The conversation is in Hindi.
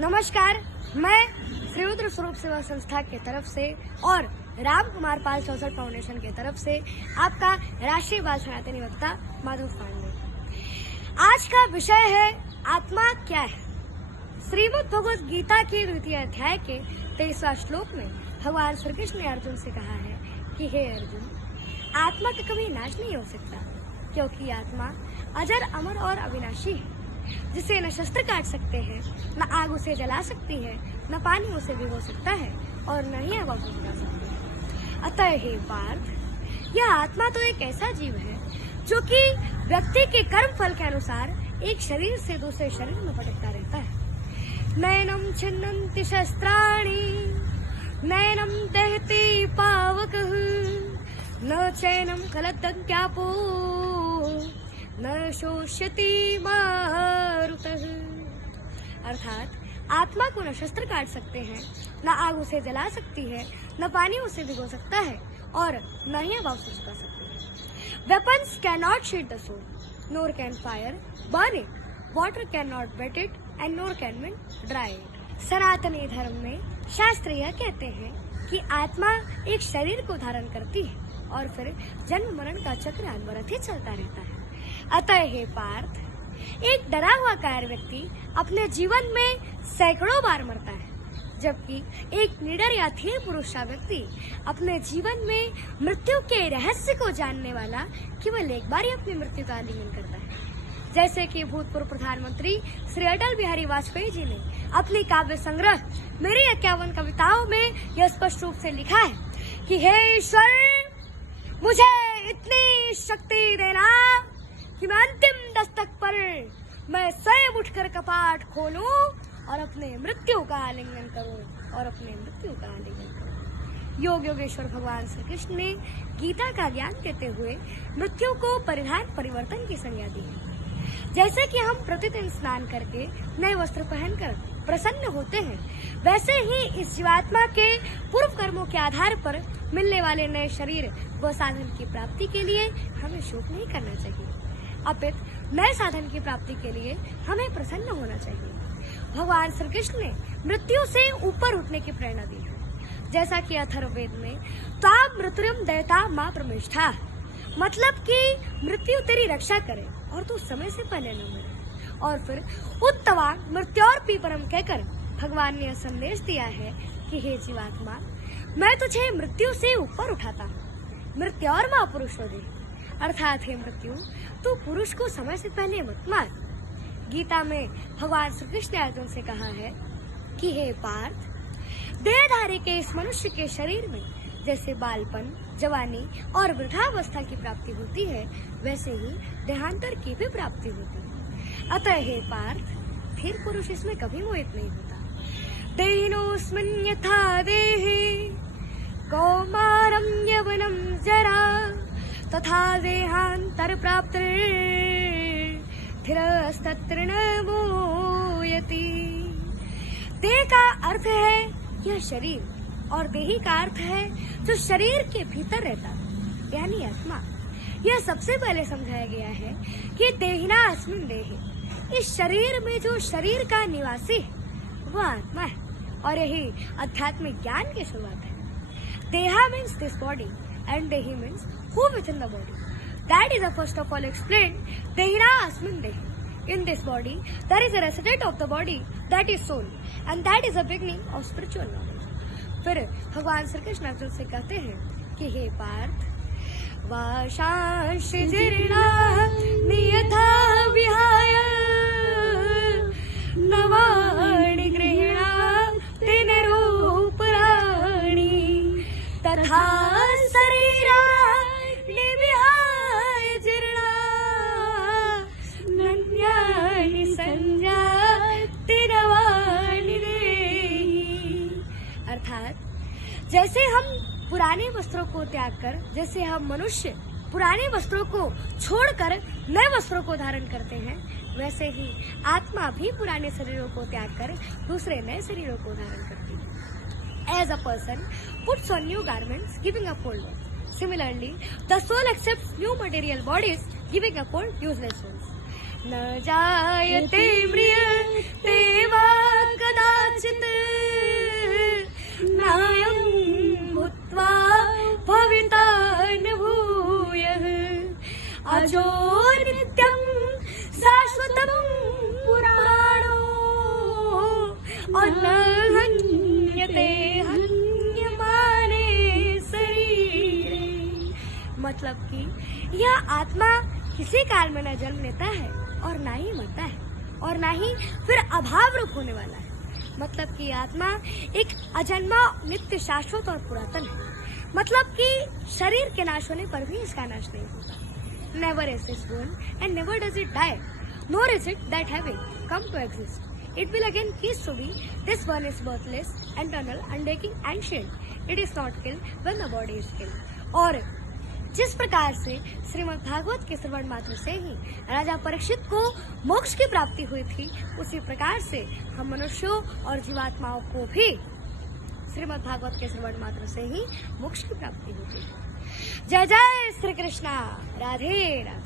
नमस्कार, मैं श्री रुद्र स्वरूप सेवा संस्था के तरफ से और राम कुमार पाल सोशल फाउंडेशन के तरफ से आपका राष्ट्रीय बाल सनातनी वक्ता माधव पांडे। आज का विषय है आत्मा क्या है। श्रीमद् भगवद गीता के 2 अध्याय के 23वां श्लोक में भगवान श्री कृष्ण ने अर्जुन से कहा है कि हे अर्जुन, आत्मा का कभी नाश नहीं हो सकता, क्योंकि आत्मा अजर, अमर और अविनाशी है, जिसे न शस्त्र काट सकते हैं, न आग उसे जला सकती है, न पानी उसे भिगो सकता है और न ही हवा को बुझा सकती है। अतः हे पार्थ, यह आत्मा तो एक ऐसा जीव है जो कि व्यक्ति के कर्म फल के अनुसार एक शरीर से दूसरे शरीर में भटकता रहता है। नैनम छिन्नन्ति शस्त्राणि, नैनम दहति पावकः, न चैनम खलदन्त्यापो, न शोष्यति मारुतः। अर्थात आत्मा को न शस्त्र काट सकते हैं, न आग उसे जला सकती है, न पानी उसे भिगो सकता है और न ही हवा उसे सुखा सकती है। Weapons cannot shield the soul, nor can fire burn it. Water cannot wet it, and nor can wind dry it. सनातनी धर्म में शास्त्र यह कहते हैं कि आत्मा एक शरीर को धारण करती है और फिर जन्म मरण का चक्र अनवरत ही चलता रहता है। अतः हे पार्थ, एक डरा हुआ कायर व्यक्ति अपने जीवन में सैकड़ों बार मरता है, जबकि एक निडर या धीर पुरुष व्यक्ति अपने जीवन में मृत्यु के रहस्य को जानने वाला केवल एक बार ही अपनी मृत्यु का आलिंगन करता है। जैसे कि भूतपूर्व प्रधानमंत्री श्री अटल बिहारी वाजपेयी जी ने अपनी काव्य संग्रह मेरी 51 कविताओं में यह स्पष्ट रूप से लिखा है कि हे ईश्वर, मुझे इतनी शक्ति देना कि मैं अंतिम दस्तक पर मैं स्वयं उठकर कपाट खोलूं और अपने मृत्यु का आलिंगन करूं योग योगेश्वर भगवान श्री कृष्ण ने गीता का ज्ञान देते हुए मृत्यु को परिधान परिवर्तन की संज्ञा दी है। जैसे कि हम प्रतिदिन स्नान करके नए वस्त्र पहनकर प्रसन्न होते हैं, वैसे ही इस जीवात्मा के पूर्व कर्मों के आधार पर मिलने वाले नए शरीर व साधन की प्राप्ति के लिए हमें शोक नहीं करना चाहिए, अपितु नए साधन की प्राप्ति के लिए हमें प्रसन्न होना चाहिए। भगवान श्री कृष्ण ने मृत्यु से ऊपर उठने की प्रेरणा दी है। जैसा कि अथर्ववेद में ताम मृत्युम दयता मां प्रमेष्ठा, मतलब कि मृत्यु तेरी रक्षा करे और तू समय से पहले न मरे। और फिर उत्तवा मृत्योर पीपरम कहकर भगवान ने यह संदेश दिया है कि हे जीवात्मा, मैं तुझे मृत्यु से ऊपर उठाता हूँ। मृत्योर मां पुरुषो दे, अर्थात हे मृत्यु, तू पुरुष को समय से पहले मत मार। गीता में भगवान श्री कृष्ण ने अर्जुन से कहा है कि हे पार्थ, देहधारी के इस मनुष्य के शरीर में जैसे बालपन, जवानी और वृद्धावस्था की प्राप्ति होती है, वैसे ही देहांतर की भी प्राप्ति होती है। अतः हे पार्थ, फिर पुरुष इसमें कभी मोहित नहीं होता। देहिनोऽस्मिन् यथा देहे कौमारं यवनं जरा, तथा देहांतर प्राप्त धीरस्तत्र न मोयति। देह का अर्थ है यह शरीर और देही का अर्थ है जो शरीर के भीतर रहता है, यानी आत्मा। यह सबसे पहले समझाया गया है कि देहिना अस्मिन् देहे, इस शरीर में जो शरीर का निवासी है वह आत्मा है, और यही आध्यात्मिक ज्ञान की शुरुआत है। देहा means this body and Dehi means who within the body. That is the first of all explained. Dehina asmin Dehi. In this body, there is a resident of the body, that is soul, and that is the beginning of spiritual knowledge. फिर भगवान श्री कृष्ण अर्जुन से कहते हैं कि हे पार्थ, वाशांश जीर्णा नियथा विहाय नवाणि गृह्णाति निरूपणानि तथा जैसे हम पुराने वस्त्रों को त्याग कर, जैसे हम मनुष्य पुराने वस्त्रों को छोड़कर नए वस्त्रों को धारण करते हैं, वैसे ही आत्मा भी पुराने शरीरों को त्याग कर दूसरे नए शरीरों को धारण करती है। As a person puts on new garments, giving up old ones. Similarly, the soul accepts new material bodies, giving up old useless ones. न जायते म्रियते वा कदा यह आत्मा किसी काल में न जन्म लेता है और ना ही मरता है और ना ही फिर अभाव रूप होने वाला है। मतलब कि आत्मा एक अजन्मा, नित्य, शाश्वत और पुरातन है। मतलब कि शरीर के नाश होने पर भी इसका नाश नहीं होता। Never is it born and never does it die, nor is it that having come to exist, it will again cease to be. This one is birthless, eternal, undying, ancient. It is not killed when the body is killed. और जिस प्रकार से श्रीमद् भागवत के श्रवण मात्र से ही राजा परीक्षित को मोक्ष की प्राप्ति हुई थी, उसी प्रकार से हम मनुष्यों और जीवात्माओं को भी श्रीमद् भागवत के श्रवण मात्र से ही मोक्ष की प्राप्ति होती है। जय जय श्री कृष्णा। राधे राधे।